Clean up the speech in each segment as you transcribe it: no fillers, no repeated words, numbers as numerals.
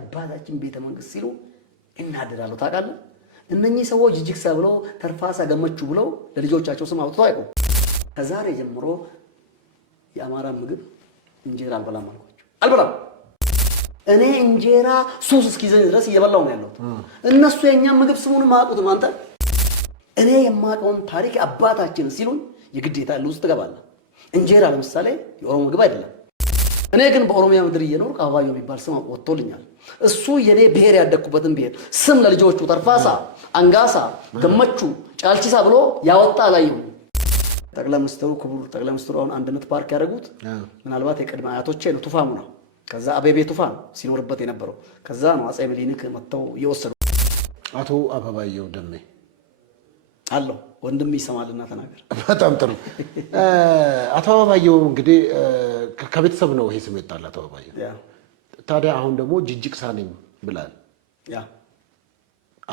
አባታችን ቤተ መንግስት ሲሉ እናደራሉ ታውቃለህ እነኚህ ሰዎች ጅጅክሳ ብለው ተርፋሳ ገመቹ ብለው ለልጆቻቸው ስም አውጥተው አይቆም ከዛሬ ጀምሮ የአማራ ምግብ እንጀራ አልበላም አልኳቸው አልበላም እኔ እንጀራ ሱስ እስኪዘኝ ድረስ እየበላው ነው ያለው እነሱ የኛ ምግብ ስሙን ማያውቁትም አንተ እኔ የማውቀውን ታሪክ አባታችን ሲሉን የግዴታ ለውስጥ ተገባለ እንጀራ ለምሳሌ የኦሮሞ ምግብ አይደለም እኔ ግን በኦሮሚያ ምድር እየኖርኩ አባዮ የሚባል ስም ወጥቶልኛል እሱ የኔ ብሄር ያደኩበትን ብሄር ስም ለልጆቹ ተርፋሳ አንጋሳ ገመቹ ጫልቺሳ ብሎ ያወጣ ላይው ጠቅላይ ሚኒስትሩ ክቡር ጠቅላይ ሚኒስትሩ አሁን አንድነት ፓርክ ያደረጉት ምናልባት የቀድሞ አያቶቼ ነው ቱፋሙ ነው ከዛ አቤቤ ቱፋን ሲኖርበት የነበረው ከዛ ነው አጼ ምኒልክ መተው የወሰዱ አቶ አበባየው ደሜ አሎ ወንድም ይሰማልና ተናገር በጣም ጥሩ አቶ አበባየው እንግዲህ ከቤተሰብ ነው ይሄ ስም የጣላ አቶ አበባየው ታዲያ አሁን ደግሞ ጅጅክሳ ነኝ ብላል ያ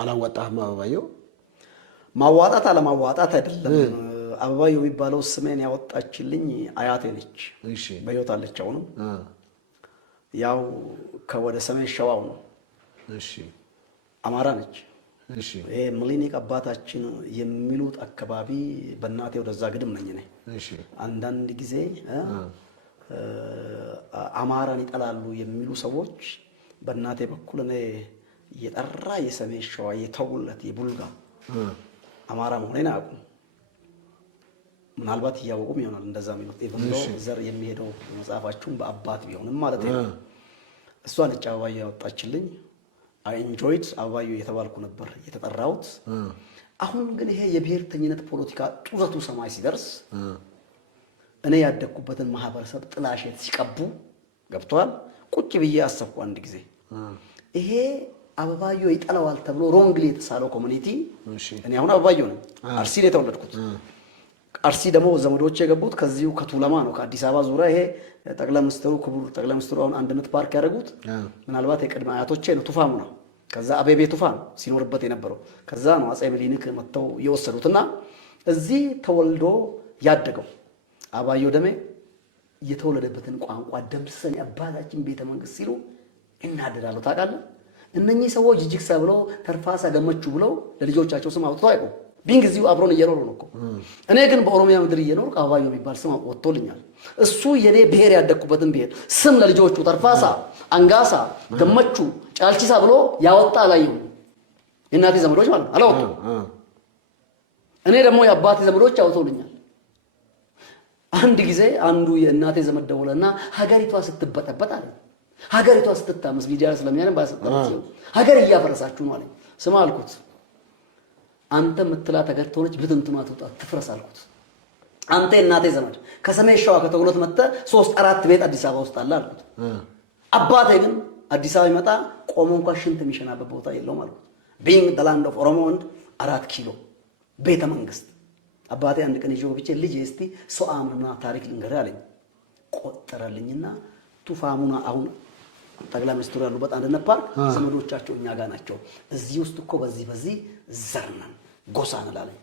አላዋጣህም አበባየው ማዋጣት አለማዋጣት አይደለም አበባየው የሚባለው ስሜን ያወጣችልኝ አያቴ ነች እሺ በህይወት አለች አሁን ያው ከወደ ሰሜን ሸዋው ነው እሺ አማራ ነች እሺ ይሄ ምሊኒክ አባታችን የሚሉት አካባቢ በእናቴ ወደዛ ግድም ነኝ ነኝ እሺ አንዳንድ ጊዜ አማራን ይጠላሉ የሚሉ ሰዎች በእናቴ በኩል እኔ የጠራ የሰሜን ሸዋ የተውለት የቡልጋ አማራ መሆኔን አያውቁም ምናልባት ያወቁም ይሆናል እንደዛ የሚሉት ኢቭንዶ ዘር የሚሄደው መጽሐፋችሁን በአባት ቢሆንም ማለት ነው እሷ ነች አበባየው ያወጣችልኝ I enjoyed አበባየው የተባልኩ ነበር የተጠራሁት አሁን ግን ይሄ የብሔርተኝነት ፖለቲካ ጡዘቱ ሰማይ ሲደርስ እኔ ያደኩበትን ማህበረሰብ ጥላሸት ሲቀቡ ገብቷል ቁጭ ብዬ አሰብኩ አንድ ጊዜ ይሄ አበባየው ይጠላዋል ተብሎ ሮንግሊ የተሳለው ኮሚኒቲ እኔ አሁን አበባየው ነኝ አርሲ ላይ ተወለድኩት አርሲ ደግሞ ዘመዶቼ የገቡት ከዚሁ ከቱለማ ነው ከአዲስ አበባ ዙሪያ ይሄ ጠቅላይ ሚኒስትሩ ክቡር ጠቅላይ ሚኒስትሩ አሁን አንድነት ፓርክ ያደረጉት ምናልባት የቀድሞ አያቶቼ ነው ቱፋሙ ነው ከዛ አቤቤ ቱፋን ሲኖርበት የነበረው ከዛ ነው አጼ ምኒልክ መተው የወሰዱትና እዚህ ተወልዶ ያደገው አበባየው ደሜ የተወለደበትን ቋንቋ ደምሰን አባታችን ቤተ መንግስት ሲሉ እናደራሉ ታውቃለህ እነኚህ ሰዎች ጅጅክሳ ብለው ተርፋሳ ገመቹ ብለው ለልጆቻቸው ስም አውጥተው አይቆም ቢንግዚው አብሮን እየኖሩ ነው እኮ እኔ ግን በኦሮሚያ ምድር እየኖርኩ አበባየው የሚባል ስም ወጥቶልኛል እሱ የኔ ብሄር ያደኩበትን ብሄር ስም ለልጆቹ ተርፋሳ አንጋሳ ገመቹ ጫልቺሳ ብሎ ያወጣ ላይው እናቴ ዘመዶች ማለት አላወጡ እኔ ደግሞ የአባቴ ዘመዶች አውጥተውልኛል አንድ ጊዜ አንዱ የእናቴ ዘመድ ደውለና ሀገሪቷ ስትበጠበጥ አለ ሀገሪቷ ስትታመስ ሚዲያ ስለሚያነም ባሰጣቸው ሀገር እያፈረሳችሁ ነው አለኝ ስማ አልኩት አንተ ምትላት ሀገር ተወለች ብትንትማ ትውጣ ትፍረስ አልኩት አንተ እናቴ ዘመድ ከሰሜን ሸዋ ከተውሎት መጣ 3-4 ቤት አዲስ አበባ ውስጥ አለ አልኩት አባቴ ግን አዲስ አበባ ይመጣ ቆሞ እንኳን ሽንት የሚሸናበት ቦታ የለውም አልኩት being the land of Oromo and 4 ኪሎ ቤተ መንግስት አባቴ አንድ ቀን ይዤው ብቻ ልጅ እስቲ ሶአምና ታሪክ ልንገር አለኝ ቆጠረልኝና ቱፋሙና አሁን ጠቅላይ ሚኒስትሩ ያሉበት አንድነት ፓርክ ዘመዶቻቸው እኛ ጋር ናቸው እዚህ ውስጥ እኮ በዚህ ዘርነን ጎሳን አላለኝ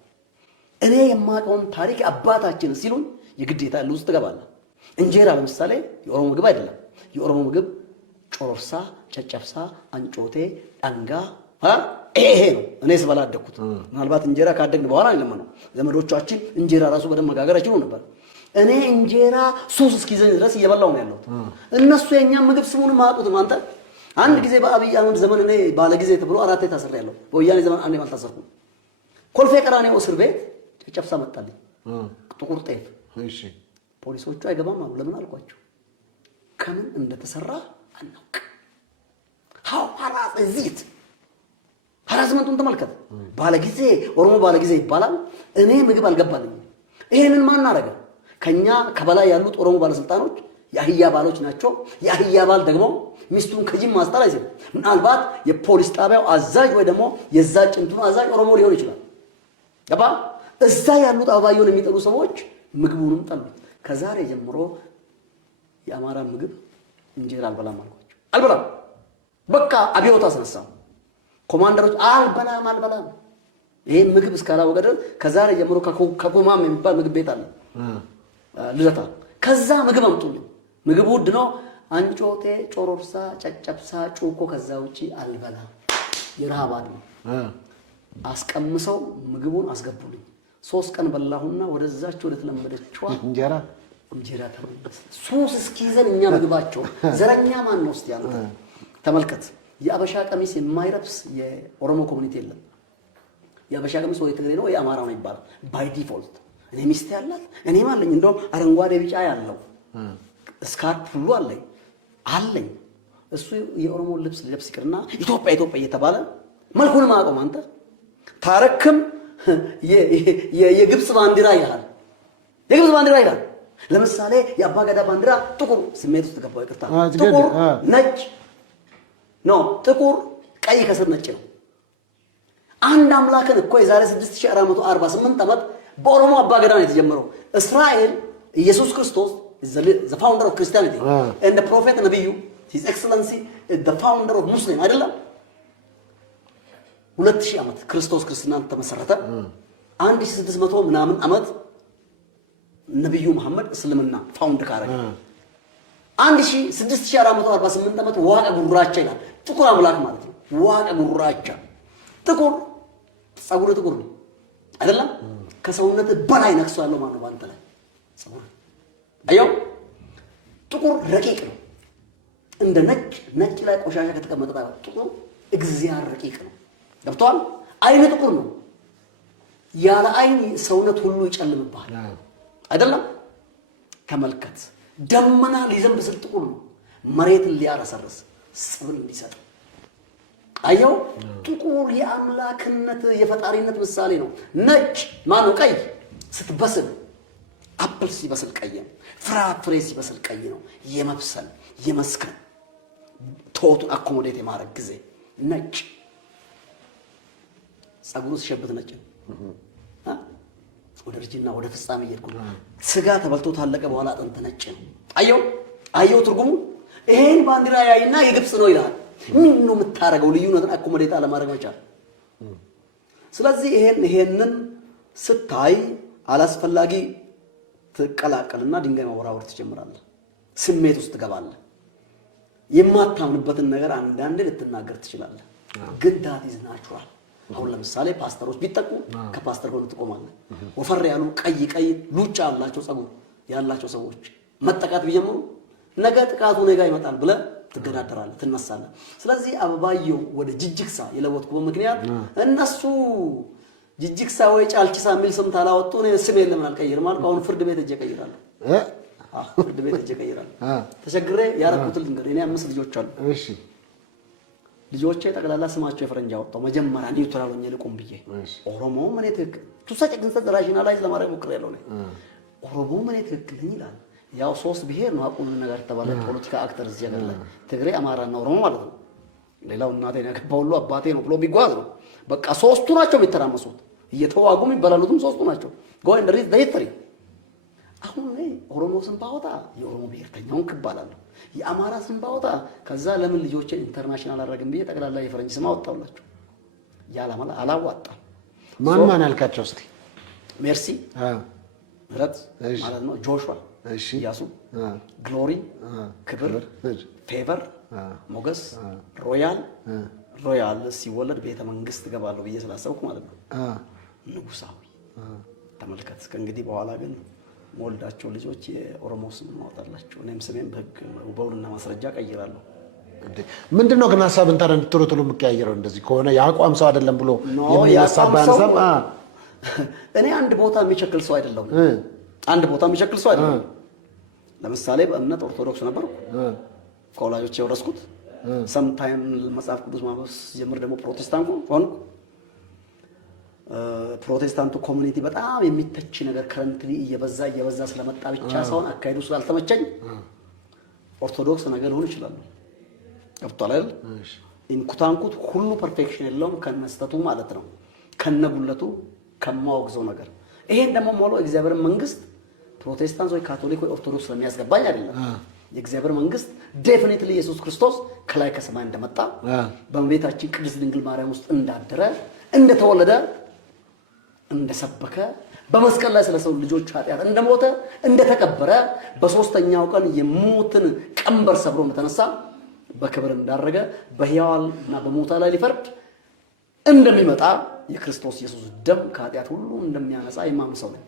እኔ የማውቀውን ታሪክ አባታችን ሲሉን የግዴታ ለውስጥ ተገባለ እንጀራ ለምሳሌ የኦሮሞ ምግብ አይደለም የኦሮሞ ምግብ ጮርሳ ጨጨብሳ አንጮቴ ዳንጋ ይሄ ነው እኔ ስበላደኩት ምናልባት እንጀራ ካደግን በኋላ አይለማነው ዘመዶቻችን እንጀራ ራሱ በደም መጋገር አይችሉ ነበር እኔ እንጀራ ሱስ እስኪዘኝ ድረስ እየበላው ነው ያለው እነሱ የኛ ምግብ ስሙን ማያውቁትም አንተ አንድ ጊዜ በአብይ አህመድ ዘመን እኔ ባለ ጊዜ ተብሎ 4 ታስሬያለሁ በወያኔ ዘመን አንዴ አልታሰርኩም ኮልፌ ቀራኔው እስር ቤት ጨጨብሳ መጣልኝ ጥቁር ጤፍ እሺ ፖሊሶቹ አይገባም አሉ ለምን አልኳቸው ከምን እንደተሰራ አናውቅ how harassment harassmentun ተመልከት ባለ ጊዜ ኦሮሞ ባለ ጊዜ ይባላል እኔ ምግብ አልገባልኝ ይሄንን ማን አረገ ከኛ ከበላይ ያሉት ኦሮሞ ባለስልጣኖች ያህያ ባሎች ናቸው ያህያ ባል ደግሞ ሚስቱን ከጂም ማስጣል አይዘም ምናልባት የፖሊስ ጣቢያው አዛዥ ወይ ደግሞ የዛ ጭንቱን አዛዥ ኦሮሞ ሊሆን ይችላል ገባ እዛ ያሉት አበባየውን የሚጠሉ ሰዎች ምግቡንም ጠሉት ከዛሬ ጀምሮ የአማራ ምግብ እንጀራ አልበላም አልኳቸው አልበላም በቃ አብዮት አስነሳው ኮማንደሮች አልበላም ይሄ ምግብ እስካላወቀ ድረስ ከዛሬ ጀምሮ ከኮማም የሚባል ምግብ ቤት አለ ልዘታ ከዛ ምግብ አምጡልኝ ምግብ ውድ ነው አንጮቴ ጮሮርሳ ጨጨብሳ ጩኮ ከዛ ውጪ አልበላ የረሃባድ ነው አስቀምሰው ምግቡን አስገቡልኝ 3 ቀን በላሁና ወደዛች ወደ ተለመደችዋ እንጀራ ተመለስ ሱስ እስኪዘን እኛ ምግባቸው ዘረኛ ማን ነው እስቲ አንተ ተመልከት የአበሻ ቀሚስ የማይረብስ የኦሮሞ ኮሚኒቲ የለም የአበሻ ቀሚስ ወይ ትግሬ ነው ወይ አማራ ነው ይባላል ባይ ዲፎልት እኔ ሚስት ያላት እኔ ማለኝ እንደውም አረንጓዴ ቢጫ ያለው ስካርፕ ሁሉ አለኝ እሱ የኦሮሞ ልብስ ለብስ ይቅርና ኢትዮጵያ እየተባለ መልኩን ማቆም አንተ ታረክም የግብጽ ባንዲራ ይላል የግብጽ ባንዲራ ይላል ለምሳሌ የአባገዳ ባንዲራ ጥቁር ስሜት ውስጥ ገባው ይቅርታ ጥቁር ነጭ ነው ጥቁር ቀይ ከስር ነጭ ነው አንድ አምላክን እኮ የዛሬ 6448 ዓመት በኦሮሞ አባገዳ ነው የተጀመረው እስራኤል ኢየሱስ ክርስቶስ is the founder of Christianity and the prophet ነብዩ his excellency is the founder of Muslim አይደለም 2000 ዓመት ክርስቶስ ክርስትናን ተመሰረተ 1600 ምናምን ዓመት ነብዩ መሐመድ እስልምና ፋውንድ ካረገ 6448 ዓመት ዋቀ ጉራቻ ይላል ጥቁር አምላክ ማለት ነው ዋቀ ጉራቻ ጥቁር ጸጉር ጥቁር ነው አይደለም ከሰውነት በላይ ነክሶ ያለው ማለት ነው ባንተ ላይ ጸጉር አየው ጥቁር ረቂቅ ነው እንደ ነጭ ላይ ቆሻሻ ከተቀመጠ ጥቁር እግዚአብሔር ረቂቅ ነው ገብቷል አይነ ጥቁር ነው ያለ አይን ሰውነት ሁሉ ይጨልምባል አይደለም ተመልከት ደመና ሊዘንብ ስል ጥቁር ነው መሬትን ሊያረሰርስ ጽብል እንዲሰጥ አየው ጥቁር የአምላክነት የፈጣሪነት ምሳሌ ነው ነጭ ማነው ቀይ ስትበስል አፕል ሲበስል ቀይ ነው ፍራፍሬ ሲበስል ቀይ ነው የመብሰል የመስከን ቶቱን አኮሞዴት የማድረግ ጊዜ ነጭ ጸጉሩ ሲሸብት ነጭ ወደ ርጅና ወደ ፍጻሜ እየሄድኩ ስጋ ተበልቶ ታለቀ በኋላ አጥንት ነጭ ነው አየው ትርጉሙ ይሄን ባንዲራ ያይና የግብጽ ነው ይላል ምን ነው የምታረገው ልዩነትን አኮሞዴት አለማድረግ መቻል ስለዚህ ይሄንን ስታይ አላስፈላጊ ትቀላቀልና ድንጋይ ማወራወር ትጀምራለህ ስሜት ውስጥ ትገባለህ የማታምንበትን ነገር አንዳንዴ ልትናገር ትችላለህ ግን that is natural አሁን ለምሳሌ ፓስተሮች ቢጠቁ ከፓስተር ጎን ትቆማለህ ወፈር ያሉ ቀይ ሉጫ ያላቸው ጸጉር ያላቸው ሰዎች መጠቃት ቢጀምሩ ነገ ጥቃቱ ነገ ይመጣል ብለህ ትገዳደራለህ ትነሳለህ ስለዚህ አበባየው ወደ ጅጅክሳ የለወጥኩበት ምክንያት እነሱ ጅጅክሳ ወይ ጫልቺሳ ሚል ስም ታላወጡ ነው ስም የለም አልቀይርም ማለት አሁን ፍርድ ቤት እጄ ቀይራለሁ ፍርድ ቤት እጄ ቀይራለሁ ተቸግሬ ያረኩት ልንገር እኔ 5 ልጆች አሉ እሺ ልጆቼ ጠቅላላ ስማቸው የፈረንጅ አወጣው መጀመሪያ ኒውትራል ሆኜ ልቆም ብዬ ኦሮሞ ምን ትክክል ቱሳጭ ግን ራሽናላይዝ ለማድረግ ሞክሬያለሁ ነው ኦሮሞ ምን ትክክል ይላል ያው 3 ብሄር ነው አቁም ነገር ተባለ ፖለቲካ አክተር እዚህ ሀገር ላይ ትግሬ አማራና ኦሮሞ ማለት ነው ሌላው እናቴ ያከባው ሁሉ አባቴ ነው ብሎ ቢጓዝ ነው በቃ 3ቱ ናቸው የሚተራመሱት እየተዋጉ የሚበላሉትም 3ቱ ናቸው ጎይ እንደ ሪዝ ዳይተሪ አሁን ላይ ኦሮሞ ስም ባወጣ የኦሮሞ ብሄርተኛውን ክባላለሁ የአማራ ስም ባወጣ ከዛ ለምን ልጆቼ ኢንተርናሽናል አረጋግም ብዬ ጠቅላላ የፈረንጅ ስም አወጣውላችሁ ያላማላ አላዋጣም ማን አልካቸው እስቲ ሜርሲ ምህረት ማለት ነው ጆሹዋ ያሱ ግሎሪ ክብር ፌቨር ሞገስ ሮያል ሲወለድ ቤተ መንግስት ገባለሁ ብዬ ስላሰብኩ ማለት ነው ንጉሳዊ ተመልከት ከእንግዲህ በኋላ ግን ሞልዳቸው ልጆች የኦሮሞ ስም ማውጣላቸው እኔም ስሜን በውልና ማስረጃ ቀይራለሁ ምንድነው ግን ሐሳብ እንታረ እንድትሮጥሉ መቀያየረው እንደዚህ ከሆነ ያቋም ሰው አይደለም ብሎ የሚያሳብ አንሰም እኔ አንድ ቦታ የሚቸክል ሰው አይደለም አንድ ቦታ የሚቸክል ሰው አይደለም ለምሳሌ በእምነት ኦርቶዶክስ ነበርኩ ከወላጆቼ የወረስኩት ሰምታይም መጽሐፍ ቅዱስ ማንበብ ጀምር ደግሞ ፕሮቴስታንት ሆንኩ ፕሮቴስታንቱ ኮሚኒቲ በጣም የሚተች ነገር ከረንትሊ እየበዛ ስለመጣ ብቻ ሳይሆን አካይዱ ስላልተመቸኝ ኦርቶዶክስ ነገር ሆኖ ይችላል ገብቷል አይደል ኢንኩታንኩት ሁሉ ፐርፌክሽን የለውም ከነስተቱ ማለት ነው ከነጉለቱ ከማወግዘው ነገር ይሄን ደግሞ ሞሎ እግዚአብሔር መንግስት ፕሮቴስታንት ወይ ካቶሊክ ወይ ኦርቶዶክስ ስለሚያስገባኝ አይደለም የእግዚአብሔር መንግስት ዴፊኒትሊ ኢየሱስ ክርስቶስ ከላይ ከሰማይ እንደመጣ በእመቤታችን ቅድስት ድንግል ማርያም ውስጥ እንዳደረ እንደተወለደ እንደሰበከ በመስቀል ላይ ስለሰው ልጆች ኃጢአት እንደሞተ እንደተቀበረ በሶስተኛው ቀን የሞትን ቀንበር ሰብሮ እንደተነሳ በክብር እንዳረገ በሕያዋንና በሙታን ላይ ሊፈርድ እንደሚመጣ የክርስቶስ ኢየሱስ ደም ከኃጢአት ሁሉ እንደሚያነጻ የማምን ሰው ነኝ።